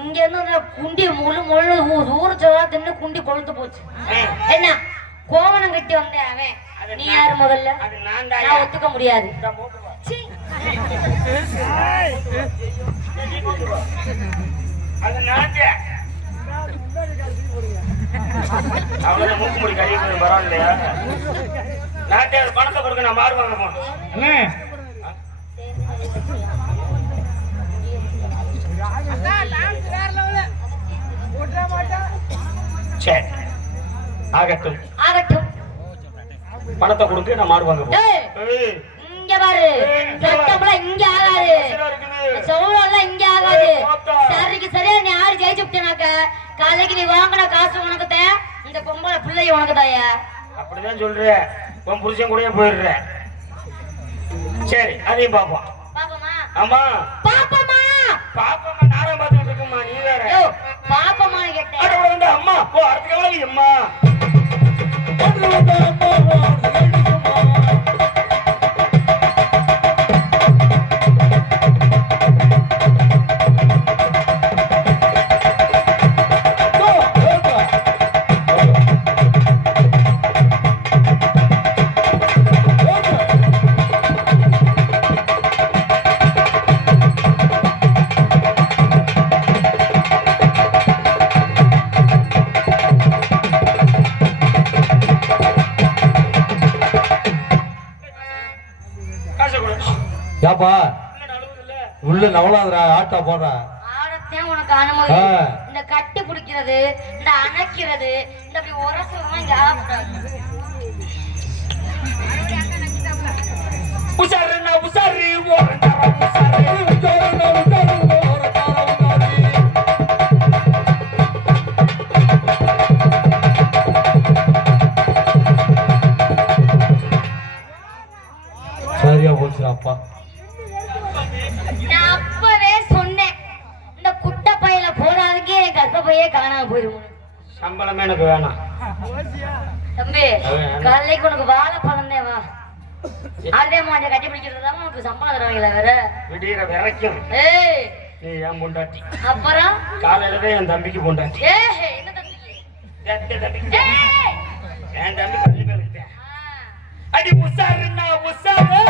இங்க இருந்து குண்டி முழு முழு ஊர்ச்சவா தின்னு குண்டி கொழுத்து போச்சு. என்ன கோவணம் கட்டி வந்தேன் அவன். நீ யாரு முதல்ல? நான் ஒத்துக்க முடியாது. மூக்குமுடி கறி பரவாயில்லையா? நாட்டியார் பணத்தை கொடுக்க நான் மாறுவாங்க போனேன். சரி ஆகட்டும் ஆகட்டும். பணத்தை கொடுக்க நான் மாறுவாங்க. இங்க பாரு, சட்டம்லாம் இங்க ஆகாது, சவுளம்லாம் இங்க ஆகாது. சரிக்கு சரியா நீ யாரு ஜெயிச்சு விட்டனாக்க காலைக்கு நீ வாங்கின காசு உனக்கு தான், இந்த பொம்பளை பிள்ளைய உனக்கு தாயா. அப்படிதான் சொல்ற. உன் புருஷன் கூட போயிடுற. சரி அதையும் பாப்போம். பாப்பமா? ஆமா பாப்பமா. பாப்பமா நானும் பார்த்துட்டு இருக்கேம்மா. நீ வேற பாப்பமான்னு கேட்டேன். அம்மா ஓ அடுத்த காலம் அம்மா உள்ள நவலாதரா ஆட்டா போடுற. ஆடத்தையும் உனக்கு அனுமதி. இந்த கட்டி பிடிக்கிறது, இந்த அணைக்கிறது, இந்த அப்படி உரசுறதுலாம் இங்க ஆகக்கூடாது. உசாருன்னா உசாரு ஓரண்டாரா உசாரு உசாருன்னா உசாரு ஓரண்டாரா உசாரு. சரியா போச்சுடா அப்பா. நான் அப்பவே சொன்னேன், இந்த குட்டை பையில போறாதுக்கே என் கர்ப்பப்பையே காணாம போயிடும். சம்பளமே எனக்கு வேணாம் தம்பி. காலைக்கு உனக்கு வாழைப்பழம் தான் வா. அதே மாதிரி கட்டி பிடிக்கிறதுதான் உனக்கு சம்பளம் தருவாங்களா வேற? விடிகிற வரைக்கும் நீ என் பொண்டாட்டி. அப்புறம் காலையிலவே என் தம்பிக்கு பொண்டாட்டி. என்ன தம்பிக்கு? என் தம்பி பள்ளி பேருக்கிட்டேன். அடி உசாருன்னா உசாரு.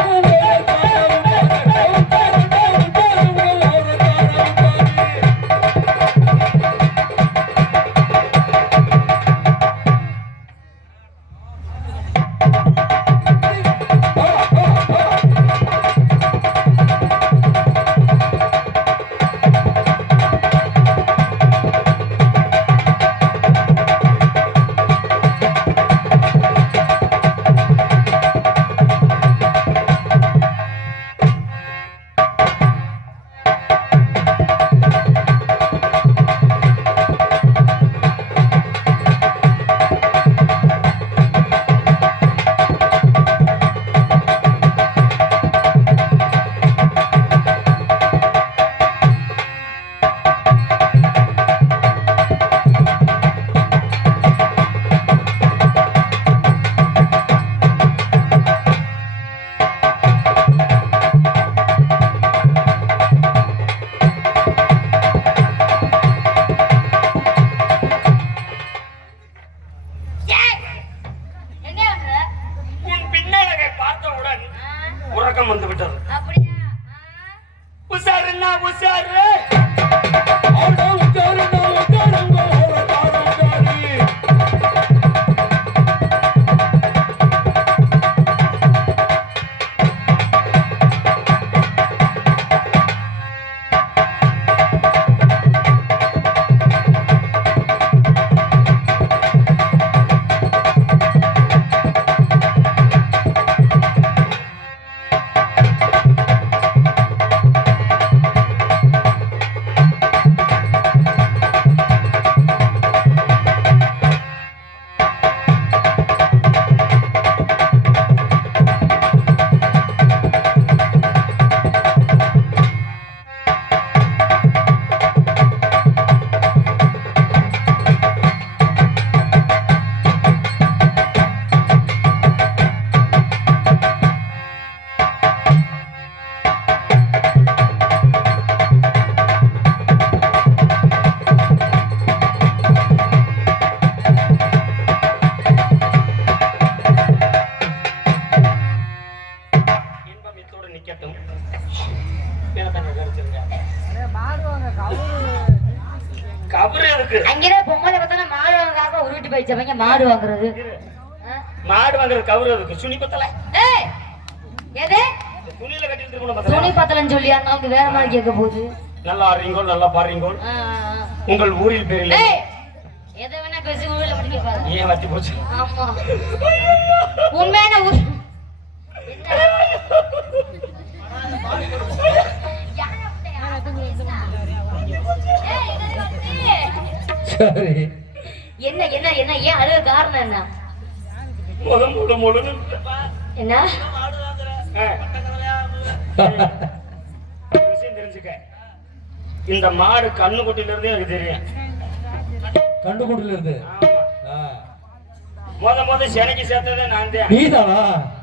கபரு இருக்கு. அங்கேயே பொம்பளை பார்த்தா மாடு வாங்குறாங்க உருட்டி போயிச்சவங்க மாடு வாங்குறது. மாடு வாங்குறது கபரு இருக்கு. சுனி பத்தல. ஏய் எது? துணியில கட்டி இருக்கணும் பத்தல. துணி பத்தலன்னு சொல்லியா அவங்க வேற மாதிரி கேட்க போகுது. நல்லா ஆறீங்கோ, நல்லா பாறீங்கோ. உங்கள் ஊரில் பேர் இல்லை. ஏய் எதை வேணா பேசி ஊர்ல படிக்க பாரு. ஏன் வத்தி போச்சு? ஆமா. உண்மையான ஊர். சரி. என்ன என்ன என்ன ஏன் அழுக காரணம் என்ன? என்ன விஷயம் தெரிஞ்சுக்க. இந்த மாடு கண்ணுக்குட்டில இருந்து எனக்கு தெரியும். கண்டுகுட்டில இருந்து முத சென்னைக்கு சேர்த்ததே நான் தான். நீதானா?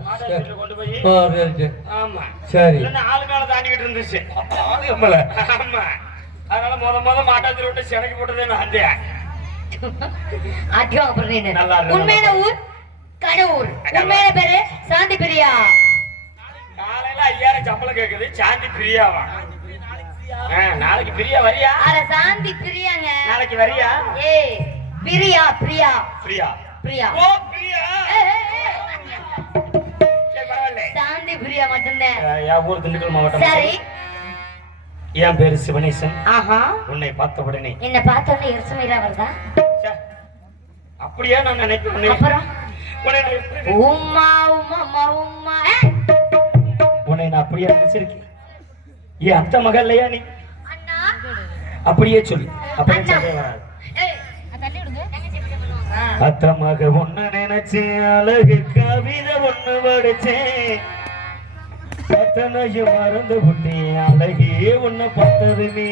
மாட்டாளத்துல கொண்டு போய். ஆமா சரி. இல்லன்னா ஆளுக்கால தாண்டிக்கிட்டு இருந்துச்சு. ஆமா. அதனால முத மாட்டாளத்துல விட்டு சென்னைக்கு போட்டதே நான் தான். ஆட்டியோ அப்புறம் என்ன? நல்லா இருக்கு. உண்மையான ஊர் கடவுர். உண்மையான பேரு சாந்தி பிரியா. காலையில 5000 சம்பளம் கேக்குது. சாந்தி பிரியாவா? நாளைக்கு பிரியா வரியா? அட சாந்தி பிரியாங்க. நாளைக்கு வரியா? ஏய் பிரியா பிரியா பிரியா பிரியா. ஓ பிரியா. சரி பரவாயில்லை. சாந்தி பிரியா மட்டும்தான். என் ஊர் திண்டுக்கல் மாவட்டம். சரி. என் பேரு சிவனேசன். ஆஹா. உன்னை பார்த்த உடனே என்ன பார்த்த உடனே எரிச்சமீரா வருதா? அப்படியே நான் நினைக்கிறேன். அப்புறம் உம்மா உம்மா உம்மா உன்னை நான் அப்படியே நினைச்சிருக்கேன். என் அத்தை மகள் இல்லையா நீ? அண்ணா அப்படியே சொல்லு. அப்படியே சண்டை வராது. ஏய் தள்ளி விடுங்க. அத்தை மக ஒண்ணு நினைச்சேன், அழகு கவிதை ஒண்ணு படிச்சேன், அத்தனையும் மறந்து விட்டேன், அழகே ஒண்ணு பார்த்தது நீ.